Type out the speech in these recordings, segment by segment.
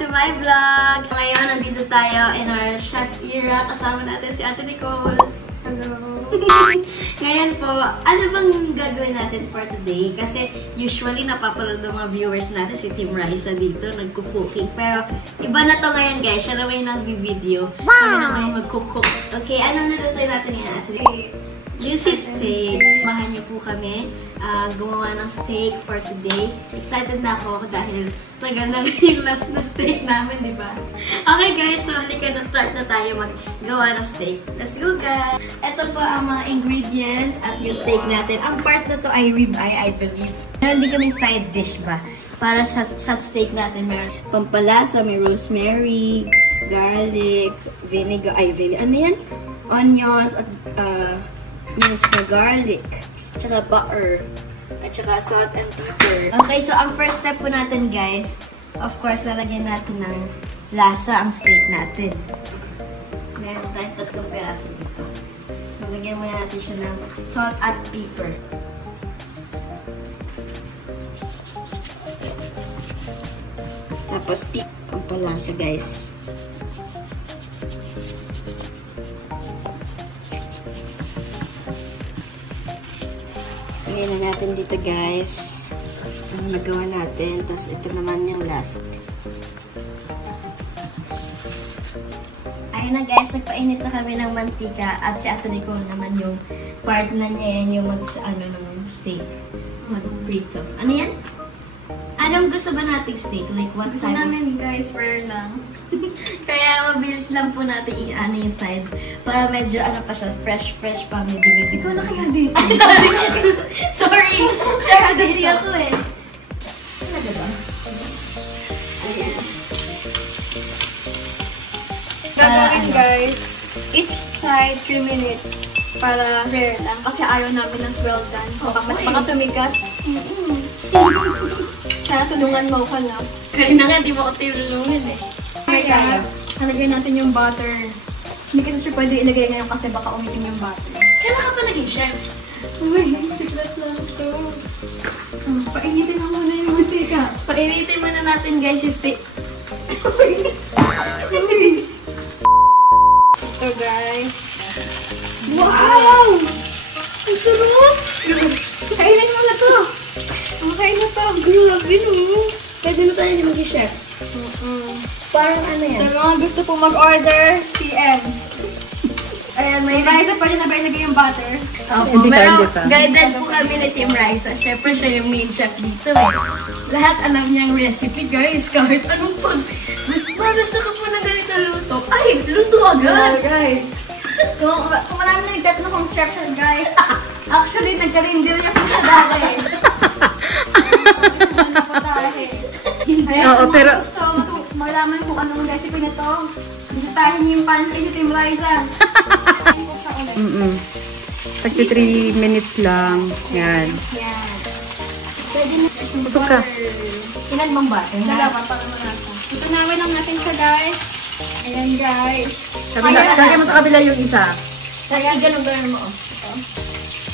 to my vlog! So, ngayon, nandito tayo in our chef era. Kasama natin si Ate Nicole. Hello! Ngayon po, ano bang gagawin natin for today? Kasi usually napapanood ng mga viewers natin si Team Raisa dito, nagkukuking. Pero iba na to ngayon guys, siya naman yung nag-video. Wow! Kami naman yung mag-cook. Okay, anong nalutoy natin yan, Ate Nicole? Juicy steak. Mahan niyo po kami gumawa ng steak for today. Excited na ako dahil maganda rin yung last na steak namin, di ba? Okay guys, so halika na start na tayo maggawa ng steak. Let's go guys! Ito po ang mga ingredients at yung steak natin. Ang part na to ay ribeye, I believe. Meron din kami side dish ba? Para sa steak natin, meron pampalasa, may rosemary, garlic, vinegar, ano yan? Onions, at minced na garlic, tsaka butter, at tsaka salt and pepper. Okay, so ang first step po natin guys, of course, lalagyan natin ng lasa ang steak natin. Meron tayong 3 peraso dito. So, lagyan muna natin siya ng salt at pepper. Tapos, ang palasa guys. Lagyan na natin dito guys ang nagawa natin, tapos ito naman yung last. Ayun na guys, nagpainit na kami ng mantika at si Ate Nicole naman yung partner niya yan, yung ng steak, mag-prito. Ano yan? Anong gusto ba nating steak? Like what type? Gusto namin guys, rare lang. Kaya mabilis lang po natin i-ano yung sides para medyo pa siya, fresh pa, medyo. Ikaw na kaya dito. Ay, sorry! Chef kasi ako eh. Talaga ba? Ayan. Gagawin guys, each side 3 minutes para rare lang kasi ayaw namin ng well done. Baka tumigas. Sana tulungan mo ko na. Kaya na nga, di mo ko tulungan eh. Kaya, nalagay natin yung butter. Hindi kasi sure pwede ilagay ngayon kasi baka umitim yung butter. Kailan ka pa naging chef? Uy, secret lang ito. Painitin na muna yung mantika. Painitin muna natin guys yung steak. Ito guys. Wow! Ang sarap! Kainin mo na to. Kain na to. Grabe no. Pwede na tayo maging chef. Parang ano yan? Sa mga gusto po mag-order, PM. Ayan, may Raisa, pwede na ba ilagay yung butter? Opo, pero guided po kami ni Team Raisa. Siyempre, siya yung main chef dito eh. Lahat alam niyang recipe, guys. Kahit anong gusto ko po ng ganito luto. Ay, luto agad! Guys, kung marami na nagtatanong kung chef siya, guys. Actually, nagkarindil niya po sa dati. Oo, pero malaman kung anong recipe nito. Bisitahin niyo yung pantry ni Team Raisa. 33 minutes lang. Yan. Yan. Pwede na. Busog ka. Ilan bang ba? Dalawa para malasa. Ito namin lang natin siya guys. Ayan guys. Lagay mo sa kabila yung isa. Tapos i-ganon-ganon mo.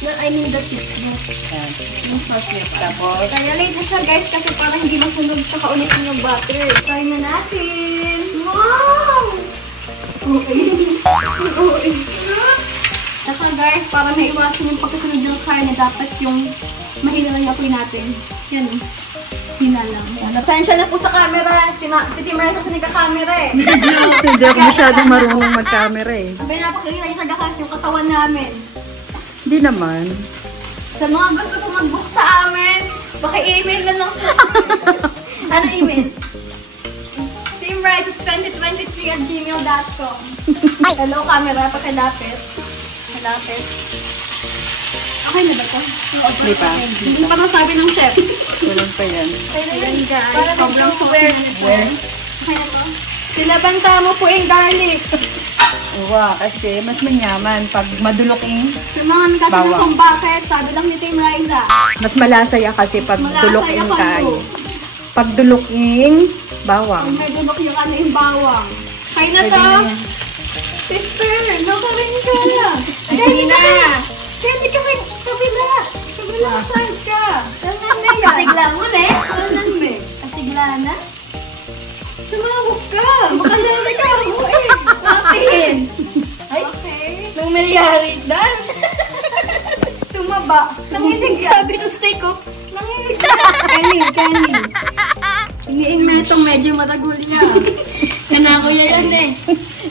I mean the soup. Yung sauce niya. Tapos, kaya late na siya guys kasi para hindi masunog tsaka ulitin yung butter. Try na natin. Wow! Okay. Okay. Saka guys, para maiwasan yung pagkasunod ng karne, dapat yung mahina lang apoy natin. Yan. Hina lang. Pasensya na po sa camera. Si Team Raisa sa nagka-camera eh. Hindi ako masyadong marunong mag-camera eh. Ang pinapakita niyo talaga yung katawan namin. Hindi naman. Sa mga gusto po mag-book sa amin, paki-email na lang po. ano email? teamraisa2023@gmail.com. Hello camera, pakilapit. Malapit. Okay na ba ito? Hindi pa. Hindi pa nasabi ng chef. Walang pa yan. Ayan guys, sobrang sauce na nito. Okay na to? Sila banta mo po yung garlic. Wow, kasi mas manyaman pag maduluking Sa mga nagtatanong kung bakit, sabi lang ni Team Raisa. mas malasa yan kasi pag duluking Malasa kayo. yung Pag duluking bawang. pag may dulok yung bawang. Kaya na to? Sister, nakarin ka. Hindi na. Hindi ka may kabila. Kabilang side ka. Tanan na yan. Kasigla mo na eh. Tanan me. Kasigla na? So, Sumabok ka! Baka nalagay mo eh! Akin! Ay, Okay. nang nangyari, dance! Tumaba. Nanginig ka. Sabi ng steak ko, Nanginig ka. Kenny. Iniin mo itong medyo mataguli niya. kanako yan eh.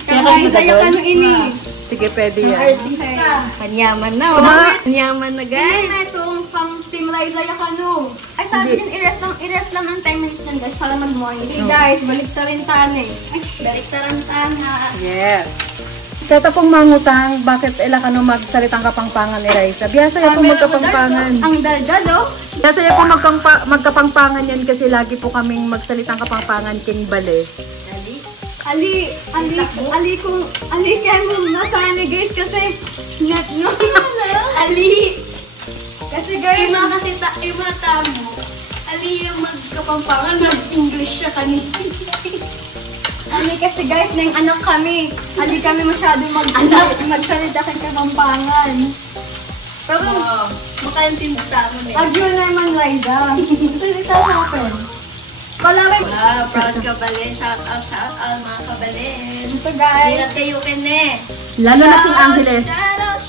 Kakain sa'yo ka nung ini. Sige, pwede yan. Artista. Kanyaman na, Suma- Kanyaman na, Guys, guys. na itong pang Team Liza Yakano. Ay, sabi din, i-rest lang ng 10 minutes yan, guys, para mag-moist. Okay, guys, balik ta rin tana eh. Ay, balik ta rin tana. Yes. Teta pong mangutang, bakit ila ka no magsalitang kapangpangan ni Raisa? Biyasa yan po magkapangpangan. Ang daldal, oh. Biyasa yan po magkapangpangan yan kasi lagi po kaming magsalitang kapangpangan king bale. Ali kaya mo nasali, guys, kasi net no. Ali! Kasi, guys, Yung mga tamo, Ali yung magkapampangan, mag-English siya kanina. kasi, guys, nang anak kami. Ali kami masyado magsalita kay Kapampangan. Pero, Makaintindihan mo na eh. agyo naman, Liza. Salita sa akin. Palawin. Wow, proud ka balen. Shout out mga kabalen. Ito, guys. Ingat kayo kene. Lalo na kung Angeles. Shout out.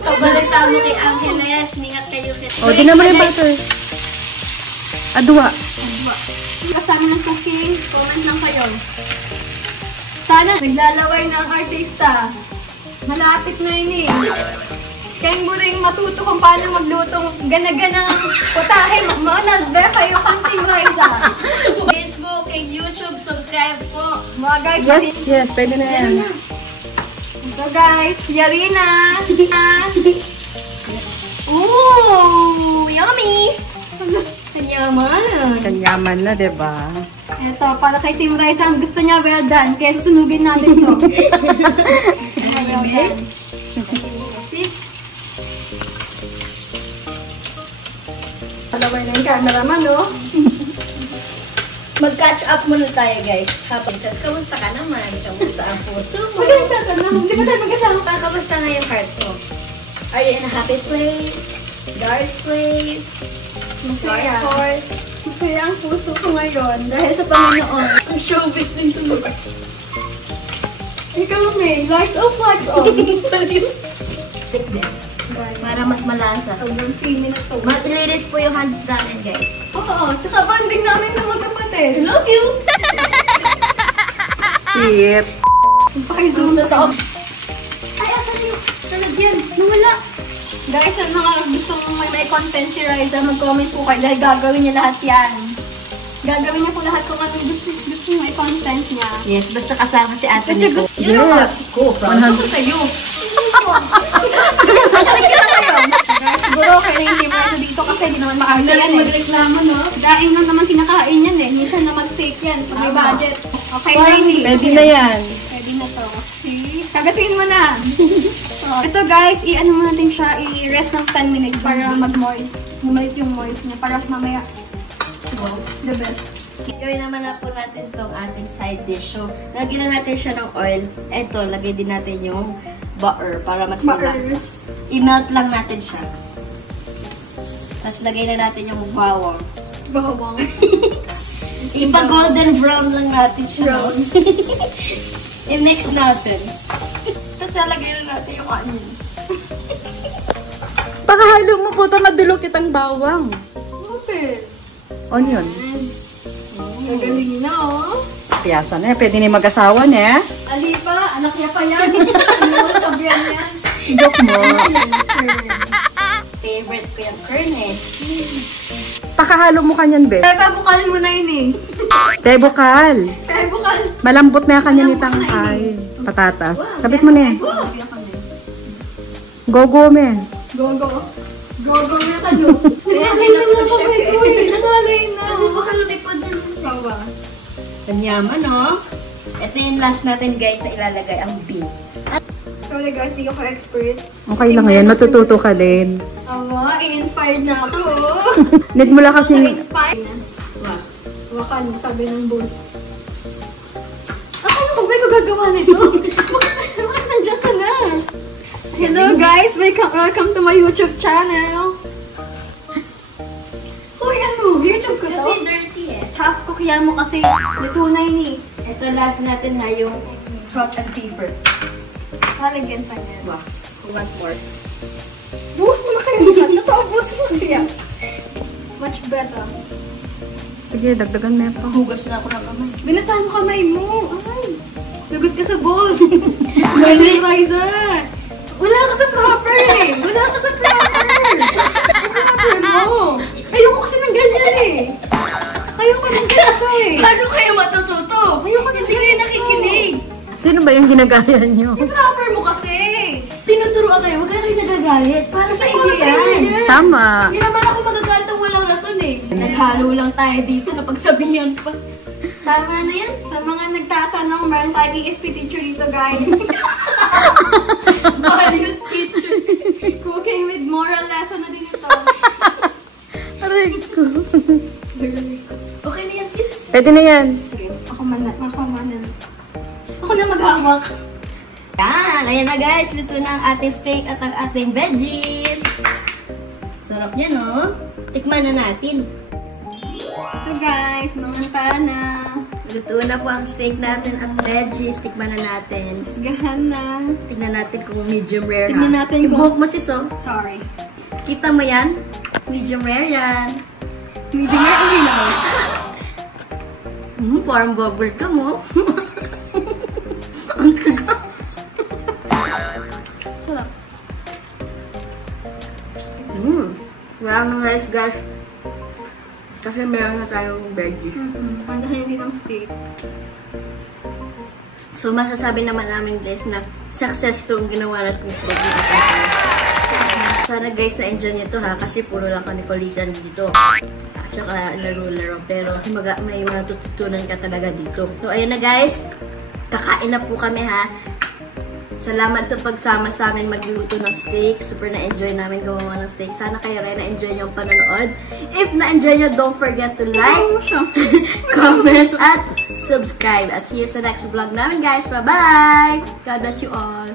Kabalen tamo kay Angeles. Ingat kayo kene. O, di naman yung butter. Adwa. Kasama ng cooking, comment lang kayo. Sana naglalaway ng artista. Malapit na yun eh. Kaya mo rin matuto kung paano maglutong gana-ganang putahe. Nagbe kayo kang Team Liza. Facebook and YouTube, subscribe po. Mga guys, Yes, pwede na yan. ito guys, Yarina. Ooh, yummy! Kanyaman. Kanyaman na, diba? Ito, para kay Team Liza, ang gusto niya well done. Kaya susunugin natin to. Well done. Sis. Palaway na yung cameraman, no? Mag-catch up muna tayo, guys. Happy says, kamusta ka naman? Kamusta ang puso mo? Maganda ka na. Di ba tayo magkasama ka? Kamusta nga yung heart mo? Are you in a happy place? Dark place? Masaya. Dark horse? Masaya ang puso ko ngayon dahil sa Panginoon. Ang showbiz din sa lugar. Ikaw, May. Lights off, lights on. Stick din. Para mas malasa. Sobrang creamy na to. Matiliris po yung hands namin, guys. Oo, tsaka banding namin ng magkapatid. Love you! Sip. Pakizoom na to. Ay, asan yung lalagyan? Nawala. Guys, sa mga gusto mong may content si Riza, mag-comment po kayo dahil gagawin niya lahat yan. Gagawin niya po lahat kung anong gusto niya may content niya. Yes, basta kasama si Ate Kasi Nico. gusto- Yes. Ko, proud ako sa'yo. Sasalik ka na kayo. Guys, siguro kayo na yung team Riza dito kasi hindi naman maarte yan eh. Magreklamo, no? Daing lang naman kinakain yan eh. Minsan na mag-steak yan pag may budget. Okay, Lainey. Pwede na yan. Pwede na to. Okay. Kagatin mo na. Ito guys, i-ano mo natin siya, i-rest ng 10 minutes para mag-moist. Bumalik yung moist niya para mamaya. Wow, the best. Gawin naman na po natin itong ating side dish. So, lagyan na natin siya ng oil. Eto, lagay din natin yung butter para mas Butter. malasa. I-melt lang natin siya. Tapos lagay na natin yung bawang. Bawang. Ipa-golden brown lang natin siya. I-mix natin. Tapos lalagay na natin yung onions. Pakahalo mo po ito, madulok kitang bawang. Okay. Onion. Gagaling na oh. Piyasa na, pwede na yung mag-asawa na. Ali pa, anak niya pa yan. Ano mo sabihan yan? Joke mo. Favorite ko yung kern eh. Pakahalo mo kanyan, be. Teka, bukal mo na yun eh. Tebokal. Teka, bukal. Malambot na kanya nitang ay patatas. Kabit mo na eh. Go-go, me. Go, go. Go, go na kayo. Nangalay na mga chef eh. Nangalay na. Kasi baka lumipad na. Sawa. Kanyaman, no? Ito yung last natin, guys, sa ilalagay ang beans. Sorry guys, di ako expert. Okay lang yan, matututo ka din. Awa, i-inspired na ako. Need mo lang kasi... Inspired na. Wakan mo, sabi ng boss. Ano ko ba yung gagawa nito? Bakit nandiyan ka na? Hello guys, welcome to my YouTube channel. Uy, ano? YouTube ko to? Kasi dirty eh. Half ko Kaya mo kasi luto na yun eh. Ito last natin ha, yung salt and pepper. Lalagyan pa niya. Wow. 1/4. Buhos mo na kayo. Totoo, buhos mo kaya. Much better. Sige, dagdagan mo pa. Hugas na ako ng kamay. Binasahan mo kamay mo. Ay, lagot ka sa boss. Mali, Liza. Wala ka sa proper eh. Wala ka sa proper. Proper mo. Ayoko kasi ng ganyan eh. Ayoko ng ganito eh. Paano kayo matututo? Ayoko ng Hindi kayo nakikinig. Sino ba yung ginagaya niyo? Proper mo kasi. Tinuturoan kayo, huwag kayo nagagalit. Para sa inyo yan. Tama. Hindi naman ako magagalit ng walang rason eh. Naghalo lang tayo dito, napagsabihan pa. Tama na yan. Sa mga nagtatanong, meron tayong ESP teacher dito, guys. Values teacher. Cooking with moral lesson na din ito. Aray ko. Okay na yan, sis. Pwede na yan. Sige, ako man. Ako na maghawak. Yan, ayan na guys. Luto na ang ating steak at ang ating veggies. Sarap niya, no? Tikman na natin. Ito guys, mamanta na. Luto na po ang steak natin at veggies. Tikman na natin. Isgahan na. Tignan natin kung medium rare ha. Tignan natin Yung kung- buhok mo sis, oh. Sorry. Kita mo yan? Medium rare yan. Medyo nga uwi lang. Parang bubble ka mo. Ang taga. Sarap. Marami ng rice guys. Kasi meron na tayong veggies. Ang dahil din ng steak. So masasabi naman namin guys na success to ang ginawa natin steak dito. Sana guys na-enjoy nyo to ha. Kasi puro lang kami kulitan dito. At saka laro-laro. Pero may matututunan ka talaga dito. So ayun na guys. Kakain na po kami ha. Salamat sa pagsama sa amin magluto ng steak. Super na-enjoy namin gumawa ng steak. Sana kayo rin na-enjoy nyo ang panonood. If na-enjoy nyo, don't forget to like, comment, at subscribe. At see you sa next vlog namin guys. Bye-bye! God bless you all!